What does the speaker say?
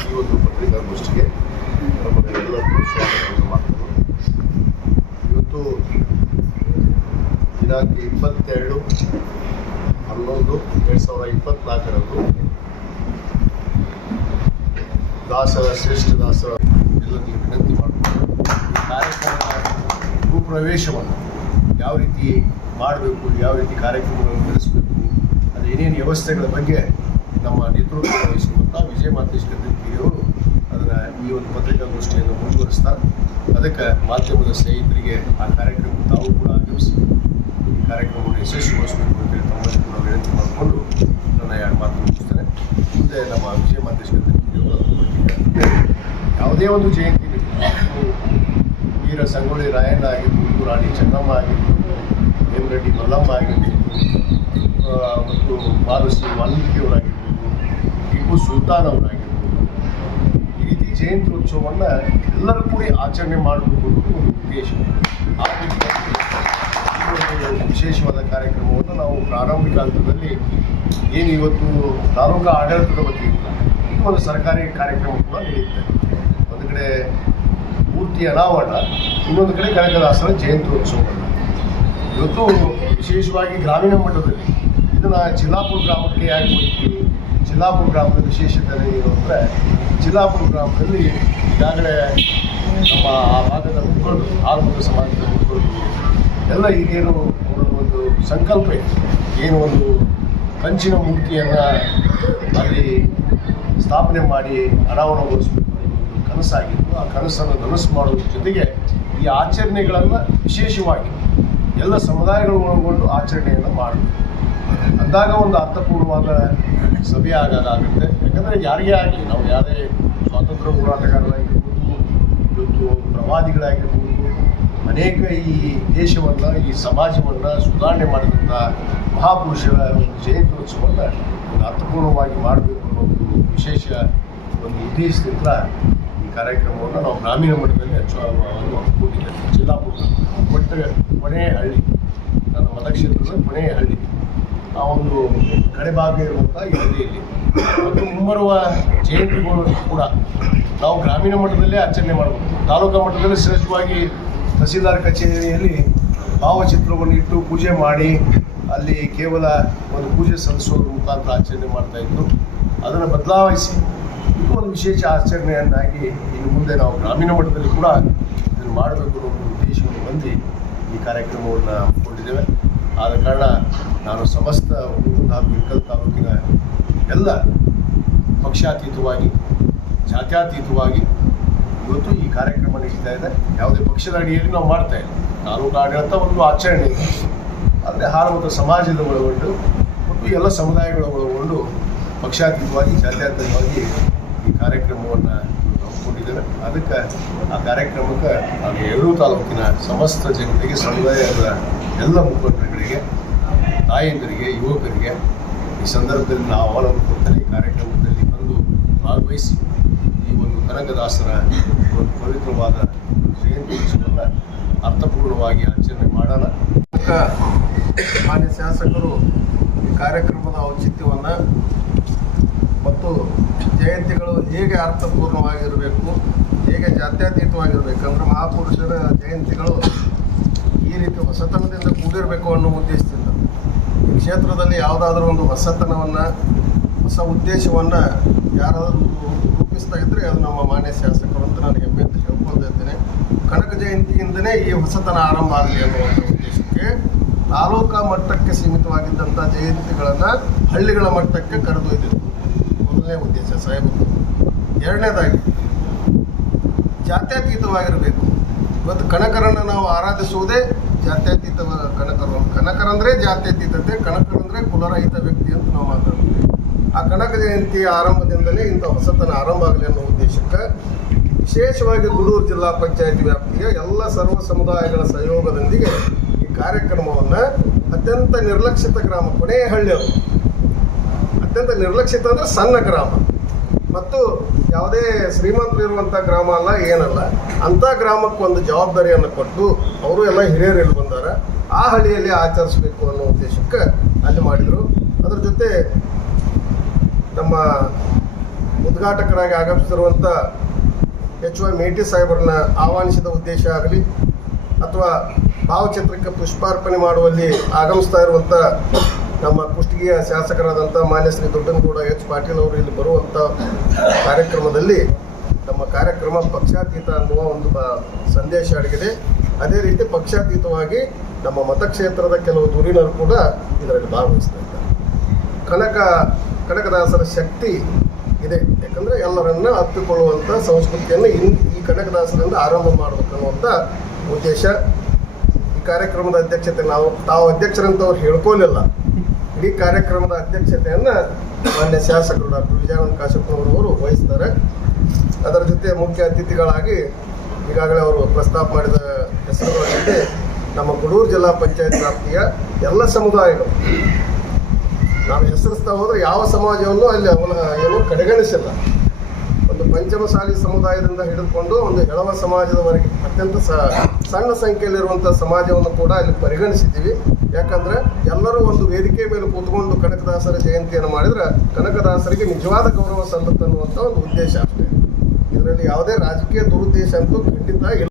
ಈ ಒಂದು ಪತ್ರಿಕಾಗೋಷ್ಠಿಗೆ ಇವತ್ತು ದಿನಾಂಕ ಇಪ್ಪತ್ತೆರಡು ಹನ್ನೊಂದು ಎರಡು ಸಾವಿರದ ಇಪ್ಪತ್ನಾಲ್ಕರಂದು ದಾಸರ, ಶ್ರೇಷ್ಠ ದಾಸರ ಎಲ್ಲರಿಗೆ ವಿನಂತಿ ಮಾಡಿಕೊಂಡು ಈ ಕಾರ್ಯಕ್ರಮದ ಯಾವ ರೀತಿ ಮಾಡಬೇಕು, ಯಾವ ರೀತಿ ಕಾರ್ಯಕ್ರಮಗಳನ್ನು ನಡೆಸಬೇಕು ಅದು ಏನೇನು ವ್ಯವಸ್ಥೆಗಳ ಬಗ್ಗೆ ನಮ್ಮ ನೇತೃತ್ವ ವಹಿಸುವಂಥ ವಿಜಯ ಮಾತೇಶ್ ಅವರು ಅದನ್ನು ಈ ಒಂದು ಪತ್ರಿಕಾಗೋಷ್ಠಿಯನ್ನು ಮುಂದುವರಿಸ್ತಾ, ಅದಕ್ಕೆ ಮಾಧ್ಯಮದ ಸ್ನೇಹಿತರಿಗೆ ಆ ಕಾರ್ಯಕ್ರಮ ತಾವು ಕೂಡ ಆಗಮಿಸಿ ಈ ಕಾರ್ಯಕ್ರಮವನ್ನು ಯಶಸ್ವಿಗೊಳಿಸಬೇಕು ಅಂತೇಳಿ ತಮ್ಮಲ್ಲಿ ಕೂಡ ವಿನಂತಿ ಮಾಡಿಕೊಂಡು ನನ್ನ ಎರಡು ಮಾತು ಮುಗಿಸ್ತೇನೆ. ಮುಂದೆ ನಮ್ಮ ವಿಜಯ ಮಾತೇಶ್ ಗದ್ದಿಗಿರಿಯವರು ಅದರ ಬಗ್ಗೆ ಯಾವುದೇ ಒಂದು ಜಯಂತಿ ವೀರ ಸಂಗೊಳ್ಳಿ ರಾಯಣ್ಣ ಆಗಿರ್ಬೋದು, ರಾಣಿ ಚೆನ್ನಮ್ಮ ಆಗಿರ್ಬೋದು ಹೇಮರೆಡ್ಡಿ ಮಲ್ಲಮ್ಮ ಆಗಿರ್ಬೋದು ಮತ್ತು ಮಾರುಸಿ ವಾಲ್ಮೀಕಿಯವರಾಗಿರ್ಬೋದು ಟಿಪ್ಪು ಸುಲ್ತಾನ್ ಈ ರೀತಿ ಜಯಂತಿ ಉತ್ಸವವನ್ನ ಎಲ್ಲರೂ ಕೂಡಿ ಆಚರಣೆ ಮಾಡಬೇಕು ಅನ್ನೋದು ಒಂದು ಉದ್ದೇಶ. ವಿಶೇಷವಾದ ಕಾರ್ಯಕ್ರಮವನ್ನು ನಾವು ಪ್ರಾರಂಭಿಕ ಹಂತದಲ್ಲಿ ಏನು ಇವತ್ತು ತಾಲೂಕು ಆಡಳಿತದ ವತಿಯಿಂದ ಇದು ಒಂದು ಸರ್ಕಾರಿ ಕಾರ್ಯಕ್ರಮ ಕೂಡ ನಡೆಯುತ್ತೆ. ಒಂದು ಕಡೆ ಮೂರ್ತಿ ಅನಾವರಣ, ಇನ್ನೊಂದು ಕಡೆ ಕನಕದಾಸರ ಉತ್ಸವ. ಇವತ್ತು ವಿಶೇಷವಾಗಿ ಗ್ರಾಮೀಣ ಮಟ್ಟದಲ್ಲಿ ಇದನ್ನು ಚಿಲ್ಲಾಪುರ ಗ್ರಾಮಕ್ಕೆ ಯಾಕೆ ಹೋಗ್ತೀವಿ ಚಿಲ್ಲಾಪುರ ಗ್ರಾಮದ ವಿಶೇಷತೆ ಏನು ಅಂದರೆ, ಚಿಲ್ಲಾಪುರ ಗ್ರಾಮದಲ್ಲಿ ಈಗಾಗಲೇ ನಮ್ಮ ಆ ಭಾಗದ ಮುಖಂಡರು ಆಲ್ಮೂರು ಸಮಾಜದ ಮುಖಂಡರು, ಎಲ್ಲ ಹಿರಿಯರು ಅವರ ಒಂದು ಸಂಕಲ್ಪ ಏನು ಒಂದು ಕಂಚಿನ ಮೂರ್ತಿಯನ್ನು ಅಲ್ಲಿ ಸ್ಥಾಪನೆ ಮಾಡಿ ಅನಾವರಣಗೊಳಿಸಬೇಕು ಕನಸಾಗಿತ್ತು. ಆ ಕನಸನ್ನು ನನಸು ಮಾಡೋದ್ರ ಜೊತೆಗೆ ಈ ಆಚರಣೆಗಳನ್ನು ವಿಶೇಷವಾಗಿ ಎಲ್ಲ ಸಮುದಾಯಗಳು ಒಳಗೊಂಡು ಆಚರಣೆಯನ್ನು ಮಾಡಬೇಕು. ಅಂದಾಗ ಒಂದು ಅರ್ಥಪೂರ್ಣವಾದ ಸಭೆ ಆಗೋದಾಗುತ್ತೆ ಯಾಕಂದರೆ ಯಾರಿಗೇ ಆಗಲಿ, ನಾವು ಯಾವುದೇ ಸ್ವಾತಂತ್ರ್ಯ ಹೋರಾಟಗಾರರಾಗಿರ್ಬೋದು, ಇವತ್ತು ಪ್ರವಾದಿಗಳಾಗಿರ್ಬೋದು, ಅನೇಕ ಈ ದೇಶವನ್ನು, ಈ ಸಮಾಜವನ್ನು ಸುಧಾರಣೆ ಮಾಡಿದಂಥ ಮಹಾಪುರುಷರ ಒಂದು ಜಯಂತ್ಯೋತ್ಸವವನ್ನು ಒಂದು ಅರ್ಥಪೂರ್ಣವಾಗಿ ಮಾಡಬೇಕು ಅನ್ನೋ ಒಂದು ವಿಶೇಷ ಒಂದು ಉದ್ದೇಶದಿಂದ ಈ ಕಾರ್ಯಕ್ರಮವನ್ನು ನಾವು ಗ್ರಾಮೀಣ ಮಟ್ಟದಲ್ಲಿ ಹೆಚ್ಚು ಹಮ್ಮಿಕೊಂಡಿದ್ದೇವೆ ಜಿಲ್ಲಾ ಮಟ್ಟ ಕೊನೆಯ ಹಳ್ಳಿ ನನ್ನ ಮತಕ್ಷೇತ್ರದ ಕೊನೆಯ ಹಳ್ಳಿ ಆ ಒಂದು ಕಡೆಭಾಗ ಇರುವಂಥ ಈ ಇಲ್ಲಿ. ಮತ್ತು ಮುಂಬರುವ ಜಯಂತಿಗಳು ಕೂಡ ನಾವು ಗ್ರಾಮೀಣ ಮಟ್ಟದಲ್ಲೇ ಆಚರಣೆ ಮಾಡಬೇಕು ತಾಲೂಕಾ ಮಟ್ಟದಲ್ಲಿ ಶ್ರೇಷ್ಠವಾಗಿ ತಹಸೀಲ್ದಾರ್ ಕಚೇರಿಯಲ್ಲಿ ಭಾವಚಿತ್ರವನ್ನು ಇಟ್ಟು ಪೂಜೆ ಮಾಡಿ ಅಲ್ಲಿ ಕೇವಲ ಒಂದು ಪೂಜೆ ಸಲ್ಲಿಸೋದ್ರ ಮುಖಾಂತರ ಆಚರಣೆ ಮಾಡ್ತಾ ಇದ್ದು ಅದನ್ನು ಬದಲಾಯಿಸಿ ಇದು ಒಂದು ವಿಶೇಷ ಆಚರಣೆಯನ್ನಾಗಿ ಇನ್ನು ಮುಂದೆ ನಾವು ಗ್ರಾಮೀಣ ಮಟ್ಟದಲ್ಲಿ ಕೂಡ ಇದನ್ನು ಮಾಡಬೇಕು ಅನ್ನೋ ಒಂದು ಉದ್ದೇಶವನ್ನು ಹೊಂದಿ ಈ ಕಾರ್ಯಕ್ರಮವನ್ನು ಹಮ್ಮಿಕೊಂಡಿದ್ದೇವೆ ಆದ ಕಾರಣ ನಾನು ಸಮಸ್ತ ಹುಡುಗರು ಹಾಗೂ ಇಳಕಲ್ ತಾಲೂಕಿನ ಎಲ್ಲ ಪಕ್ಷಾತೀತವಾಗಿ, ಜಾತ್ಯಾತೀತವಾಗಿ ಇವತ್ತು ಈ ಕಾರ್ಯಕ್ರಮ ನಡೀತಾ ಇದೆ. ಯಾವುದೇ ಪಕ್ಷದ ಅಡಿಯಲ್ಲಿ ನಾವು ಮಾಡ್ತಾ ಇಲ್ಲ. ತಾಲೂಕು ಆಡಳಿತ ಒಂದು ಆಚರಣೆ. ಇದೆ ಆದರೆ ಹಾಲು ಮತ್ತು ಸಮಾಜದ ಒಳಗೊಂಡು ಮತ್ತು ಎಲ್ಲ ಸಮುದಾಯಗಳ ಒಳಗೊಂಡು ಪಕ್ಷಾತೀತವಾಗಿ, ಜಾತ್ಯಾತೀತವಾಗಿ ಈ ಕಾರ್ಯಕ್ರಮವನ್ನು ಹಮ್ಮಿಕೊಂಡಿದ್ದೇವೆ. ಅದಕ್ಕೆ ಆ ಕಾರ್ಯಕ್ರಮಕ್ಕೆ ಹಾಗೆ ಎರಡೂ ತಾಲೂಕಿನ ಸಮಸ್ತ ಜನತೆಗೆ, ಸಮುದಾಯದ ಎಲ್ಲ ಮುಖಂಡರುಗಳಿಗೆ ತಾಯಂದರಿಗೆ, ಯುವಕರಿಗೆ ಈ ಸಂದರ್ಭದಲ್ಲಿ ನಾವು ಅವಲಂಬಿಸುತ್ತೇವೆ ಕಾರ್ಯಕ್ರಮದಲ್ಲಿ ಬಂದು ಭಾಗವಹಿಸಿ ಈ ಒಂದು ಕನಕದಾಸರ ಒಂದು ಪವಿತ್ರವಾದ ಜಯಂತಿ ಉತ್ಸವವನ್ನು ಅರ್ಥಪೂರ್ಣವಾಗಿ ಆಚರಣೆ ಮಾಡೋಣ. ಮಾನ್ಯ ಶಾಸಕರು, ಈ ಕಾರ್ಯಕ್ರಮದ ಔಚಿತ್ಯವನ್ನು ಮತ್ತು ಜಯಂತಿಗಳು ಹೇಗೆ ಅರ್ಥಪೂರ್ಣವಾಗಿರಬೇಕು, ಹೇಗೆ ಜಾತ್ಯತೀತವಾಗಿರಬೇಕು, ಅಂದರೆ ಮಹಾಪುರುಷರ ಜಯಂತಿಗಳು ಈ ರೀತಿ ಹೊಸತನದಿಂದ ಕೂಡಿರಬೇಕು ಅನ್ನೋ ಉದ್ದೇಶದಿಂದ ಕ್ಷೇತ್ರದಲ್ಲಿ ಯಾವುದಾದ್ರೂ ಒಂದು ಹೊಸತನವನ್ನು, ಹೊಸ ಉದ್ದೇಶವನ್ನು ಯಾರಾದರೂ ರೂಪಿಸ್ತಾ ಇದ್ದರೆ ಅದು ನಮ್ಮ ಮಾನ್ಯ ಶಾಸಕರು ಅಂತ ನಾನು ಹೆಮ್ಮೆ ಅಂತ ಹೇಳ್ಕೊಳ್ತಾ ಇದ್ದೇನೆ. ಕನಕ ಜಯಂತಿಯಿಂದನೇ ಈ ಹೊಸತನ ಆರಂಭ ಆಗಲಿ ಅನ್ನುವಂಥ ಉದ್ದೇಶಕ್ಕೆ ತಾಲೂಕಾ ಮಟ್ಟಕ್ಕೆ ಸೀಮಿತವಾಗಿದ್ದಂಥ ಜಯಂತಿಗಳನ್ನು ಹಳ್ಳಿಗಳ ಮಟ್ಟಕ್ಕೆ ಕರೆದೊಯ್ದಿತ್ತು ಮೊದಲನೇ ಉದ್ದೇಶ ಸಾಹೇಬರು ಎರಡನೇದಾಗಿ ಜಾತ್ಯತೀತವಾಗಿರಬೇಕು. ಇವತ್ತು ಕನಕರನ್ನು ನಾವು ಆರಾಧಿಸುವುದೇ ಜಾತ್ಯತೀತ ಕನಕರು. ಕನಕರಂದ್ರೆ ಜಾತ್ಯತೀತತೆ, ಕನಕರಂದ್ರೆ ಕುಲರಹಿತ ವ್ಯಕ್ತಿ ಅಂತ ನಾವು ಮಾತಾಡ್ತೀವಿ. ಆ ಕನಕ ಜಯಂತಿ ಆರಂಭದಿಂದಲೇ ಇಂಥ ಹೊಸತನ ಆರಂಭ ಆಗಲಿ ಅನ್ನೋ ಉದ್ದೇಶಕ್ಕೆ ವಿಶೇಷವಾಗಿ ಗುಡೂರು ಜಿಲ್ಲಾ ಪಂಚಾಯತ್ ವ್ಯಾಪ್ತಿಯ ಎಲ್ಲ ಸರ್ವ ಸಮುದಾಯಗಳ ಸಹಯೋಗದೊಂದಿಗೆ ಈ ಕಾರ್ಯಕ್ರಮವನ್ನು ಅತ್ಯಂತ ನಿರ್ಲಕ್ಷಿತ ಗ್ರಾಮ ಕೊನೆಯ ಹಳ್ಳಿಯವರು ಅತ್ಯಂತ ನಿರ್ಲಕ್ಷಿತ ಅಂದರೆ ಸಣ್ಣ ಗ್ರಾಮ. ಮತ್ತು ಯಾವುದೇ ಶ್ರೀಮಂತರು ಇರುವಂಥ ಗ್ರಾಮ ಅಲ್ಲ, ಏನಲ್ಲ. ಅಂಥ ಗ್ರಾಮಕ್ಕೆ ಒಂದು ಜವಾಬ್ದಾರಿಯನ್ನು ಕೊಟ್ಟು ಅವರು ಎಲ್ಲ ಹಿರಿಯರು ಇಲ್ಲಿ ಬಂದಾರ. ಆ ಹಳ್ಳಿಯಲ್ಲಿ ಆಚರಿಸಬೇಕು ಅನ್ನೋ ಉದ್ದೇಶಕ್ಕೆ ಅಲ್ಲಿ ಮಾಡಿದರು. ಅದರ ಜೊತೆ ನಮ್ಮ ಉದ್ಘಾಟಕರಾಗಿ ಆಗಮಿಸಿರುವಂಥ ಎಚ್ ವೈ ಮೇಟಿ ಸಾಹೇಬರನ್ನ ಆಹ್ವಾನಿಸಿದ ಉದ್ದೇಶ ಆಗಲಿ, ಅಥವಾ ಭಾವಚಿತ್ರಕ್ಕೆ ಪುಷ್ಪಾರ್ಪಣೆ ಮಾಡುವಲ್ಲಿ ಆಗಮಿಸ್ತಾ ಇರುವಂಥ ನಮ್ಮ ಕುಷ್ಟಗಿಯ ಶಾಸಕರಾದಂಥ ಮಾನ್ಯ ಶ್ರೀ ದೊಡ್ಡನಗೌಡ ಎಚ್ ಪಾಟೀಲ್ ಅವರು ಇಲ್ಲಿ ಬರುವಂಥ ಕಾರ್ಯಕ್ರಮದಲ್ಲಿ ನಮ್ಮ ಕಾರ್ಯಕ್ರಮ ಪಕ್ಷಾತೀತ ಅನ್ನುವ ಒಂದು ಸಂದೇಶ ಅಡಗಿದೆ. ಅದೇ ರೀತಿ ಪಕ್ಷಾತೀತವಾಗಿ ನಮ್ಮ ಮತಕ್ಷೇತ್ರದ ಕೆಲವು ಧುರೀಣರು ಕೂಡ ಇದರಲ್ಲಿ ಭಾಗವಹಿಸ್ತಾ ಇದ್ದಾರೆ. ಕನಕ, ಕನಕದಾಸರ ಶಕ್ತಿ ಇದೆ. ಯಾಕಂದರೆ ಎಲ್ಲರನ್ನ ಹತ್ತಿಕೊಳ್ಳುವಂಥ ಸಂಸ್ಕೃತಿಯನ್ನು ಇನ್ ಈ ಕನಕದಾಸರಿಂದ ಆರಂಭ ಮಾಡಬೇಕನ್ನುವಂಥ ಉದ್ದೇಶ. ಈ ಕಾರ್ಯಕ್ರಮದ ಅಧ್ಯಕ್ಷತೆ ನಾವು ತಾವು ಅಧ್ಯಕ್ಷರಂತವ್ರು ಹೇಳ್ಕೊಳ್ಳಿಲ್ಲ ಇಡೀ ಕಾರ್ಯಕ್ರಮದ ಅಧ್ಯಕ್ಷತೆಯನ್ನು ಮಾನ್ಯ ಶಾಸಕರು ಡಾಕ್ಟರ್ ವಿಜಯಾನಂದ ಕಾಶಪ್ಪನವರವರು ವಹಿಸ್ತಾರೆ. ಅದರ ಜೊತೆ ಮುಖ್ಯ ಅತಿಥಿಗಳಾಗಿ ಈಗಾಗಲೇ ಅವರು ಪ್ರಸ್ತಾಪ ಮಾಡಿದ ಹೆಸರುಗಳ ಜೊತೆ ನಮ್ಮ ಕುಡೂರು ಜಿಲ್ಲಾ ಪಂಚಾಯತ್ ವ್ಯಾಪ್ತಿಯ ಎಲ್ಲ ಸಮುದಾಯಗಳು. ನಾವು ಹೆಸರಿಸ್ತಾ ಹೋದ್ರೆ ಯಾವ ಸಮಾಜವನ್ನು ಅಲ್ಲಿ ಅವನ ಏನು ಕಡೆಗಣಿಸಿಲ್ಲ. ಒಂದು ಪಂಚಮಸಾಲಿ ಸಮುದಾಯದಿಂದ ಹಿಡಿದುಕೊಂಡು ಒಂದು ಹೆಳವ ಸಮಾಜದವರೆಗೆ ಅತ್ಯಂತ ಸಣ್ಣ ಸಂಖ್ಯೆಯಲ್ಲಿರುವಂಥ ಸಮಾಜವನ್ನು ಕೂಡ ಅಲ್ಲಿ ಪರಿಗಣಿಸಿದ್ದೀವಿ. ಯಾಕಂದ್ರೆ ಎಲ್ಲರೂ ಒಂದು ವೇದಿಕೆ ಮೇಲೆ ಕೂತ್ಕೊಂಡು ಕನಕದಾಸರ ಜಯಂತಿಯನ್ನು ಮಾಡಿದ್ರೆ ಕನಕದಾಸರಿಗೆ ನಿಜವಾದ ಗೌರವ ಸಲ್ಲುತ್ತೆ ಅನ್ನುವಂಥ ಒಂದು ಉದ್ದೇಶ ಅಷ್ಟೇ. ಇದರಲ್ಲಿ ಯಾವುದೇ ರಾಜಕೀಯ ದುರುದ್ದೇಶ ಅಂತೂ ಖಂಡಿತ ಇಲ್ಲ.